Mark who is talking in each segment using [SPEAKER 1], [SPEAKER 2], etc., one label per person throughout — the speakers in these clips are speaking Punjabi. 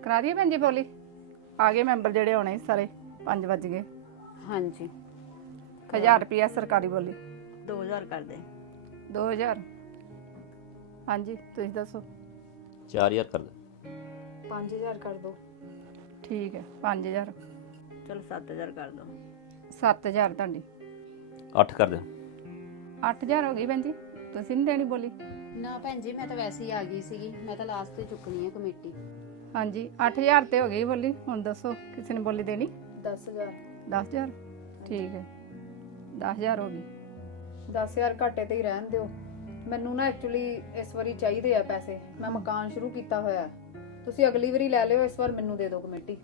[SPEAKER 1] करा दिए भैन जी बोली? आ गए मैंबर जेडे होने सारे 5 बज गए।
[SPEAKER 2] हाँ जी
[SPEAKER 1] 1000 रुपया सरकारी बोली।
[SPEAKER 2] 2000 कर दे।
[SPEAKER 1] 2000? हाँ जी तुम दसो।
[SPEAKER 3] 4000 कर दे।
[SPEAKER 1] 5000 कर दो। ठीक है 5000।
[SPEAKER 2] चलो 7000 कर दो।
[SPEAKER 1] 7000 ਤੁਹਾਡੀ।
[SPEAKER 3] 8 कर दे।
[SPEAKER 1] 8000 ਹੋ ਗਈ ਭੈਣ ਜੀ, ਤੁਸੀਂ ਨਹੀਂ ਦੇਣੀ ਬੋਲੀ?
[SPEAKER 2] ਨਾ ਭੈਣ ਜੀ ਮੈਂ ਤਾਂ ਵੈਸੇ ਹੀ ਆ ਗਈ ਸੀਗੀ, ਮੈਂ ਤਾਂ ਲਾਸਟ ਤੇ ਚੁੱਕਣੀ ਹੈ ਕਮੇਟੀ।
[SPEAKER 1] ਹਾਂਜੀ 8000 ਤੇ ਹੋ ਗਈ ਬੋਲੀ, ਹੁਣ ਦੱਸੋ ਕਿਸੇ ਨੇ ਬੋਲੀ ਦੇਣੀ?
[SPEAKER 2] 10000।
[SPEAKER 1] 10000 ਠੀਕ ਹੈ 10000 ਹੋ ਗਈ। 10000 ਘਾਟੇ ਤੇ ਹੀ ਰਹਿਣ ਦਿਓ। ਮੈਨੂੰ ਨਾ ਐਕਚੁਅਲੀ ਇਸ ਵਾਰੀ ਚਾਹੀਦੇ ਆ ਪੈਸੇ, ਮੈਂ ਮਕਾਨ ਸ਼ੁਰੂ ਕੀਤਾ ਹੋਇਆ। ਤੁਸੀਂ ਅਗਲੀ ਵਾਰੀ ਲੈ ਲਿਓ, ਇਸ ਵਾਰ ਮੈਨੂੰ ਦੇ ਦਿਓ ਕਮੇਟੀ।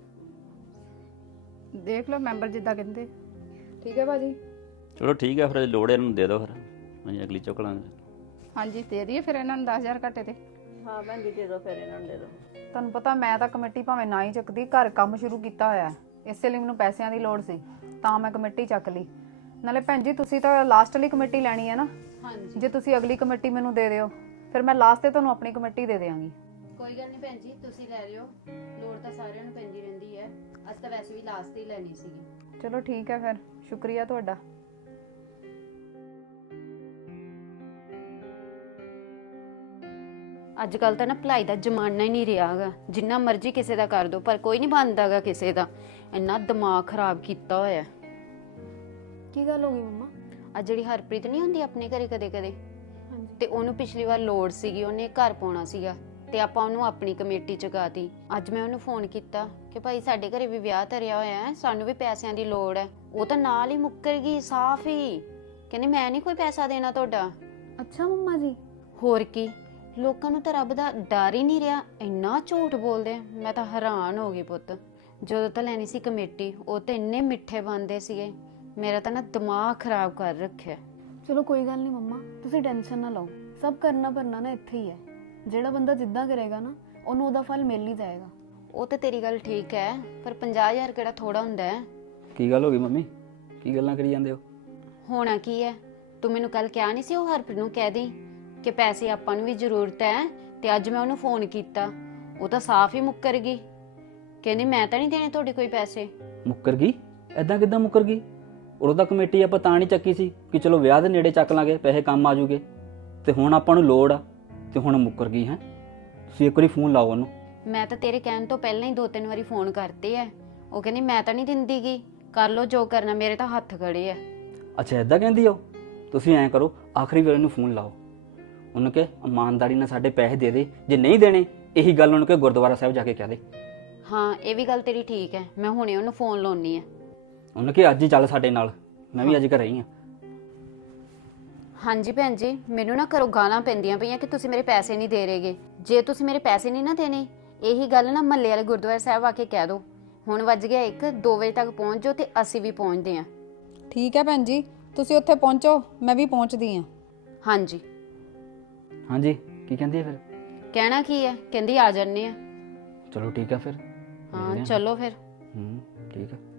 [SPEAKER 1] ਦੇਖ ਲਓ ਮੈਂਬਰ ਜਿੱਦਾਂ ਕਹਿੰਦੇ। ਠੀਕ ਹੈ ਭਾਜੀ।
[SPEAKER 3] चलो ठीक है फिर लोड़ है इन्होंने दे दो फिर ਅਸੀਂ ਅਗਲੀ ਚੁੱਕ ਲਾਂਗੇ।
[SPEAKER 1] ਹਾਂਜੀ ਦੇ ਦਈਏ ਫਿਰ ਇਹਨਾਂ ਨੂੰ 10000 ਘਾਟੇ ਤੇ।
[SPEAKER 2] ਹਾਂ ਭੈਣ ਜੀ ਦੇ ਦਿਓ ਫਿਰ ਇਹਨਾਂ ਨੂੰ ਦੇ ਦਿਓ।
[SPEAKER 1] ਤੁਹਾਨੂੰ ਪਤਾ ਮੈਂ ਤਾਂ ਕਮੇਟੀ ਭਾਵੇਂ ਨਾ ਹੀ ਚੱਕਦੀ, ਘਰ ਕੰਮ ਸ਼ੁਰੂ ਕੀਤਾ ਹੋਇਆ, ਇਸੇ ਲਈ ਮੈਨੂੰ ਪੈਸਿਆਂ ਦੀ ਲੋੜ ਸੀ ਤਾਂ ਮੈਂ ਕਮੇਟੀ ਚੱਕ ਲਈ। ਨਾਲੇ ਭੈਣ ਜੀ ਤੁਸੀਂ ਤਾਂ ਲਾਸਟ ਵਾਲੀ ਕਮੇਟੀ ਲੈਣੀ ਹੈ ਨਾ?
[SPEAKER 2] ਹਾਂਜੀ
[SPEAKER 1] ਜੇ ਤੁਸੀਂ ਅਗਲੀ ਕਮੇਟੀ ਮੈਨੂੰ ਦੇ ਦਿਓ ਫਿਰ ਮੈਂ ਲਾਸਟ ਤੇ ਤੁਹਾਨੂੰ ਆਪਣੀ ਕਮੇਟੀ ਦੇ ਦੇਵਾਂਗੀ।
[SPEAKER 2] ਕੋਈ ਗੱਲ ਨਹੀਂ ਭੈਣ ਜੀ, ਤੁਸੀਂ ਲੈ ਲਿਓ, ਲੋੜ ਤਾਂ ਸਾਰਿਆਂ ਨੂੰ ਪੈਂਦੀ ਰਹਿੰਦੀ ਹੈ। ਅੱਜ ਤਾਂ ਵੈਸੇ ਵੀ ਲਾਸਟ ਤੇ ਹੀ ਲੈਣੀ ਸੀਗੀ।
[SPEAKER 1] ਚਲੋ ਠੀਕ ਹੈ ਫਿਰ, ਸ਼ੁਕਰੀਆ ਤੁਹਾਡਾ।
[SPEAKER 2] ਅੱਜ ਕੱਲ ਤਾਂ ਨਾ ਭਲਾਈ ਦਾ ਜ਼ਮਾਨਾ ਹੀ ਨਹੀਂ ਰਿਹਾ ਹੈਗਾ, ਜਿੰਨਾ ਮਰਜ਼ੀ ਕਿਸੇ ਦਾ ਕਰ ਦੋ ਪਰ ਕੋਈ ਨਹੀਂ ਬਣਦਾਗਾ ਕਿਸੇ ਦਾ। ਇੰਨਾ ਦਿਮਾਗ ਖਰਾਬ ਕੀਤਾ ਹੋਇਆ।
[SPEAKER 1] ਕੀ ਗੱਲ ਹੋ ਗਈ ਮੰਮਾ?
[SPEAKER 2] ਆ ਜਿਹੜੀ ਹਰਪ੍ਰੀਤ ਨਹੀਂ ਹੁੰਦੀ ਆਪਣੇ ਘਰੇ ਕਦੇ ਕਦੇ, ਤੇ ਉਹਨੂੰ ਪਿਛਲੀ ਵਾਰ ਲੋੜ ਸੀਗੀ, ਉਹਨੇ ਘਰ ਪਾਉਣਾ ਸੀਗਾ ਤੇ ਆਪਾਂ ਉਹਨੂੰ ਆਪਣੀ ਕਮੇਟੀ ਚੁਕਾਤੀ। ਅੱਜ ਮੈਂ ਉਹਨੂੰ ਫੋਨ ਕੀਤਾ ਕਿ ਭਾਈ ਸਾਡੇ ਘਰੇ ਵੀ ਵਿਆਹ ਧਰਿਆ ਹੋਇਆ ਹੈ, ਸਾਨੂੰ ਵੀ ਪੈਸਿਆਂ ਦੀ ਲੋੜ ਹੈ। ਉਹ ਤਾਂ ਨਾਲ ਹੀ ਮੁੱਕਰ ਗਈ ਸਾਫ਼ ਹੀ, ਕਹਿੰਦੀ ਮੈਂ ਨਹੀਂ ਕੋਈ ਪੈਸਾ ਦੇਣਾ ਤੁਹਾਡਾ।
[SPEAKER 1] ਅੱਛਾ ਮੰਮਾ ਜੀ।
[SPEAKER 2] ਹੋਰ ਕੀ, ਲੋਕਾਂ ਨੂੰ ਤਾਂ ਰੱਬ ਦਾ ਡਰ ਹੀ ਨਹੀਂ ਰਿਹਾ, ਇੰਨਾ ਝੂਠ ਬੋਲਦੇ ਆ। ਮੈਂ ਤਾਂ ਹੈਰਾਨ ਹੋ ਗਈ ਪੁੱਤ। ਜਦੋਂ ਤਾਂ ਲੈਣੀ ਸੀ ਕਮੇਟੀ ਉਹ ਤਾਂ ਇੰਨੇ ਮਿੱਠੇ ਬਣਦੇ ਸੀਗੇ, ਮੇਰਾ ਤਾਂ ਨਾ ਦਿਮਾਗ ਖਰਾਬ ਕਰ ਰੱਖਿਆ।
[SPEAKER 4] ਚਲੋ ਕੋਈ ਗੱਲ ਨਹੀਂ ਮੰਮਾ, ਤੁਸੀਂ ਟੈਨਸ਼ਨ ਨਾ ਲਓ। ਸਭ ਕਰਨਾ ਭਰਨਾ ਨਾ ਇੱਥੇ ਹੀ ਹੈ। ਜਿਹੜਾ ਬੰਦਾ ਜਿੱਦਾਂ ਕਰੇਗਾ ਨਾ ਉਹਨੂੰ ਉਹਦਾ ਫਲ ਮਿਲ ਹੀ ਜਾਏਗਾ।
[SPEAKER 2] ਉਹ ਤਾਂ ਤੇਰੀ ਗੱਲ ਠੀਕ ਹੈ, ਪਰ 50000 ਕਿਹੜਾ ਥੋੜਾ ਹੁੰਦਾ ਹੈ।
[SPEAKER 3] ਕੀ ਗੱਲ ਹੋ ਗਈ ਮੰਮੀ, ਕੀ ਗੱਲਾਂ ਕਰੀ ਜਾਂਦੇ ਹੋ?
[SPEAKER 2] ਹੋਣਾ ਕੀ ਹੈ, ਤੂੰ ਮੈਨੂੰ ਕੱਲ ਕਿਹਾ ਨਹੀਂ ਸੀ ਉਹ ਹਰਪ੍ਰੀਤ ਨੂੰ ਕਹਿ ਦੇ ਕਿ ਪੈਸੇ ਆਪਾਂ ਨੂੰ ਵੀ ਜ਼ਰੂਰਤ ਹੈ, ਤੇ ਅੱਜ ਮੈਂ ਉਹਨੂੰ ਫੋਨ ਕੀਤਾ ਉਹ ਤਾਂ ਸਾਫ਼ ਹੀ ਮੁੱਕਰ ਗਈ, ਕਹਿੰਦੀ ਮੈਂ ਤਾਂ ਨਹੀਂ ਦੇਣੇ ਤੁਹਾਡੇ ਕੋਈ ਪੈਸੇ।
[SPEAKER 5] ਮੁੱਕਰ ਗਈ? ਐਦਾਂ ਕਿੱਦਾਂ ਮੁੱਕਰ ਗਈ? ਉਦੋਂ ਤਾਂ ਕਮੇਟੀ ਆਪਾਂ ਤਾਂ ਨਹੀਂ ਚੱਕੀ ਸੀ ਕਿ ਚਲੋ ਵਿਆਹ ਦੇ ਨੇੜੇ ਚੱਕ ਲਾਂਗੇ, ਪੈਸੇ ਕੰਮ ਆ ਜੂਗੇ, ਤੇ ਹੁਣ ਆਪਾਂ ਨੂੰ ਲੋੜ ਆ ਤੇ ਹੁਣ ਮੁੱਕਰ ਗਈ ਹੈ। ਤੁਸੀਂ ਇੱਕ ਵਾਰੀ ਫੋਨ ਲਾਓ ਉਹਨੂੰ।
[SPEAKER 2] ਮੈਂ ਤਾਂ ਤੇਰੇ ਕਹਿਣ ਤੋਂ ਪਹਿਲਾਂ ਹੀ 2-3 ਵਾਰੀ ਫੋਨ ਕਰਤੇ ਐ, ਉਹ ਕਹਿੰਦੀ ਮੈਂ ਤਾਂ ਨਹੀਂ ਦਿੰਦੀ ਗੀ, ਕਰ ਲੋ ਜੋ ਕਰਨਾ, ਮੇਰੇ ਤਾਂ ਹੱਥ ਖੜੇ ਆ।
[SPEAKER 5] ਅੱਛਾ ਐਦਾਂ ਕਹਿੰਦੀ ਹੋ? ਤੁਸੀਂ ਐਂ ਕਰੋ, ਆਖਰੀ ਵਾਰ ਉਹਨੂੰ ਫੋਨ ਲਾਓ, ਉਹਨੂੰ ਕਹੇ ਇਮਾਨਦਾਰੀ ਨਾਲ ਸਾਡੇ ਪੈਸੇ ਦੇ ਦੇ, ਜੇ ਨਹੀਂ ਦੇਣੇ ਇਹੀ ਗੱਲ ਉਹਨੂੰ ਕਹੇ ਗੁਰਦੁਆਰਾ ਸਾਹਿਬ ਜਾ ਕੇ ਕਹਿ ਦੇ।
[SPEAKER 2] ਹਾਂ ਇਹ ਵੀ ਗੱਲ ਤੇਰੀ ਠੀਕ ਹੈ, ਮੈਂ ਹੁਣੇ ਉਹਨੂੰ ਫੋਨ ਲਾਉਣੀ ਆ।
[SPEAKER 5] ਉਹਨੂੰ ਕਹੇ ਅੱਜ ਹੀ ਚੱਲ ਸਾਡੇ ਨਾਲ, ਮੈਂ ਵੀ ਅੱਜ ਘਰੇ ਹੀ ਆ।
[SPEAKER 2] ਹਾਂਜੀ ਭੈਣ ਜੀ, ਮੈਨੂੰ ਨਾ ਘਰੋਂ ਗਾਲਾਂ ਪੈਂਦੀਆਂ ਪਈਆਂ ਕਿ ਤੁਸੀਂ ਮੇਰੇ ਪੈਸੇ ਨਹੀਂ ਦੇ ਰਹੇਗੇ। ਜੇ ਤੁਸੀਂ ਮੇਰੇ ਪੈਸੇ ਨਹੀਂ ਨਾ ਦੇਣੇ, ਇਹੀ ਗੱਲ ਨਾ ਮਹੱਲੇ ਵਾਲੇ ਗੁਰਦੁਆਰਾ ਸਾਹਿਬ ਆ ਕੇ ਕਹਿ ਦਿਓ। ਹੁਣ ਵੱਜ ਗਿਆ 1-2 ਵਜੇ ਤੱਕ ਪਹੁੰਚ ਜਾਓ ਤੇ ਅਸੀਂ ਵੀ ਪਹੁੰਚਦੇ ਹਾਂ।
[SPEAKER 1] ਠੀਕ ਹੈ ਭੈਣ ਜੀ, ਤੁਸੀਂ ਉੱਥੇ ਪਹੁੰਚੋ, ਮੈਂ ਵੀ ਪਹੁੰਚਦੀ ਹਾਂ।
[SPEAKER 2] ਹਾਂਜੀ
[SPEAKER 5] ਹਾਂਜੀ ਕੀ ਕਹਿੰਦੀ ਹੈ ਫਿਰ?
[SPEAKER 2] ਕਹਿਣਾ ਕੀ ਹੈ, ਕਹਿੰਦੀ ਆ ਜਾਂਦੇ ਆ।
[SPEAKER 5] ਚਲੋ ਠੀਕ ਹੈ ਫਿਰ।
[SPEAKER 2] ਹਾਂ ਚਲੋ ਫਿਰ।
[SPEAKER 5] ਠੀਕ ਹੈ।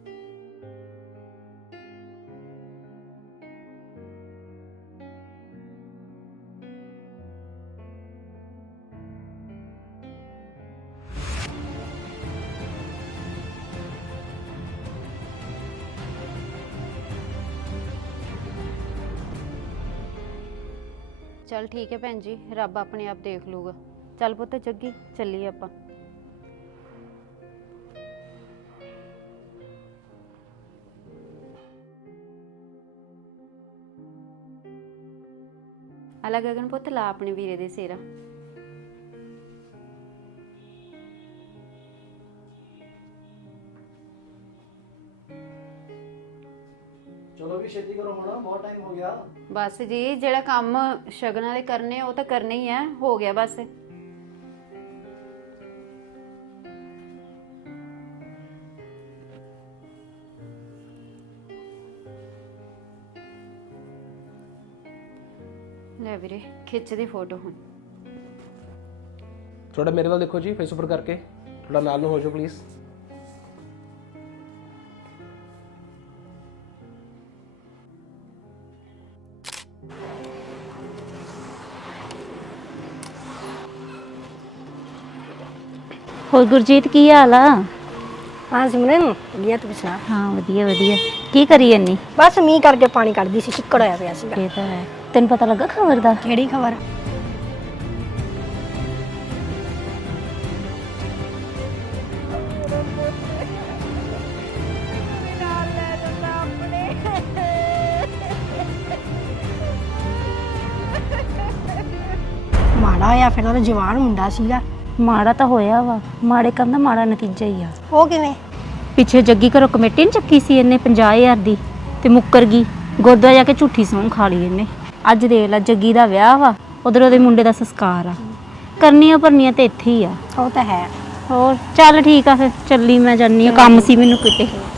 [SPEAKER 2] ਚੱਲ ਠੀਕ ਹੈ ਭੈਣ ਜੀ, ਰੱਬ ਆਪਣੇ ਆਪ ਦੇਖ ਲੂਗਾ। ਚੱਲ ਪੁੱਤ ਜੱਗੀ ਚੱਲੀਏ ਆਪਾਂ। ਅਲੱਗ ਗਗਨ ਪੁੱਤ ਲਾ ਆਪਣੇ ਵੀਰੇ ਦੇ ਸਿਰ।
[SPEAKER 6] ਚਲੋ ਵੀ ਛੇਤੀ ਕਰੋ, ਹੁਣ ਬਹੁਤ ਟਾਈਮ ਹੋ ਗਿਆ।
[SPEAKER 2] ਬਸ ਜੀ, ਜਿਹੜਾ ਕੰਮ ਸ਼ਗਨਾਂ ਦੇ ਕਰਨੇ ਉਹ ਤਾਂ ਕਰਨੇ ਹੀ ਆ, ਹੋ ਗਿਆ ਬਸ। ਲੈ ਵੀਰੇ ਖਿੱਚ ਦੀ ਫੋਟੋ ਹੁਣ।
[SPEAKER 6] ਥੋੜਾ ਮੇਰੇ ਵੱਲ ਦੇਖੋ ਜੀ, ਫੇਸ ਉੱਪਰ ਕਰਕੇ ਥੋੜਾ ਨਾਲ ਨੂੰ ਹੋ ਜਾਓ ਪਲੀਜ਼।
[SPEAKER 7] ਹੋਰ ਗੁਰਜੀਤ ਕੀ ਹਾਲ ਆ?
[SPEAKER 8] ਹਾਂ ਸਿਮਰਨ ਵਧੀਆ, ਤੂੰ ਸੁਣਾ?
[SPEAKER 7] ਹਾਂ ਵਧੀਆ ਵਧੀਆ। ਕੀ ਕਰੀ ਜੰਨੀ?
[SPEAKER 8] ਬਸ ਮੀਂਹ ਕਰਕੇ ਪਾਣੀ ਕੱਢਦੀ ਸੀ, ਚਿੱਕੜ ਹੋਇਆ ਪਿਆ ਸੀਗਾ।
[SPEAKER 7] ਇਹ ਤਾਂ ਹੈ। ਤੈਨੂੰ ਪਤਾ ਲੱਗਾ ਖਬਰ ਦਾ?
[SPEAKER 8] ਕਿਹੜੀ ਖਬਰ? ਮਾੜਾ ਹੋਇਆ, ਫਿਰ ਉਹਦਾ ਜਵਾਨ ਮੁੰਡਾ ਸੀਗਾ।
[SPEAKER 7] ਮਾੜਾ ਤਾਂ ਹੋਇਆ ਵਾ, ਮਾੜੇ ਕੰਮ ਦਾ ਮਾੜਾ ਨਤੀਜਾ ਹੀ ਆ।
[SPEAKER 8] ਉਹ ਕਿਵੇਂ?
[SPEAKER 7] ਪਿੱਛੇ ਜੱਗੀ ਘਰੋਂ ਕਮੇਟੀ ਨੀ ਚੱਕੀ ਸੀ ਇਹਨੇ 50,000 ਦੀ, ਤੇ ਮੁੱਕਰ ਗਈ। ਗੁਰਦੁਆਰੇ ਜਾ ਕੇ ਝੂਠੀ ਸਹੁੰ ਖਾ ਲਈ ਇਹਨੇ। ਅੱਜ ਦੇਖ ਲੈ, ਜੱਗੀ ਦਾ ਵਿਆਹ ਵਾ, ਉਧਰ ਉਹਦੇ ਮੁੰਡੇ ਦਾ ਸੰਸਕਾਰ ਆ। ਕਰਨੀਆਂ ਭਰਨੀਆਂ ਤੇ ਇੱਥੇ ਹੀ ਆ।
[SPEAKER 8] ਉਹ ਤਾਂ ਹੈ।
[SPEAKER 7] ਹੋਰ ਚੱਲ ਠੀਕ ਆ, ਫਿਰ ਚੱਲੀ ਮੈਂ ਜਾਨੀ ਆ, ਕੰਮ ਸੀ ਮੈਨੂੰ ਕਿਤੇ।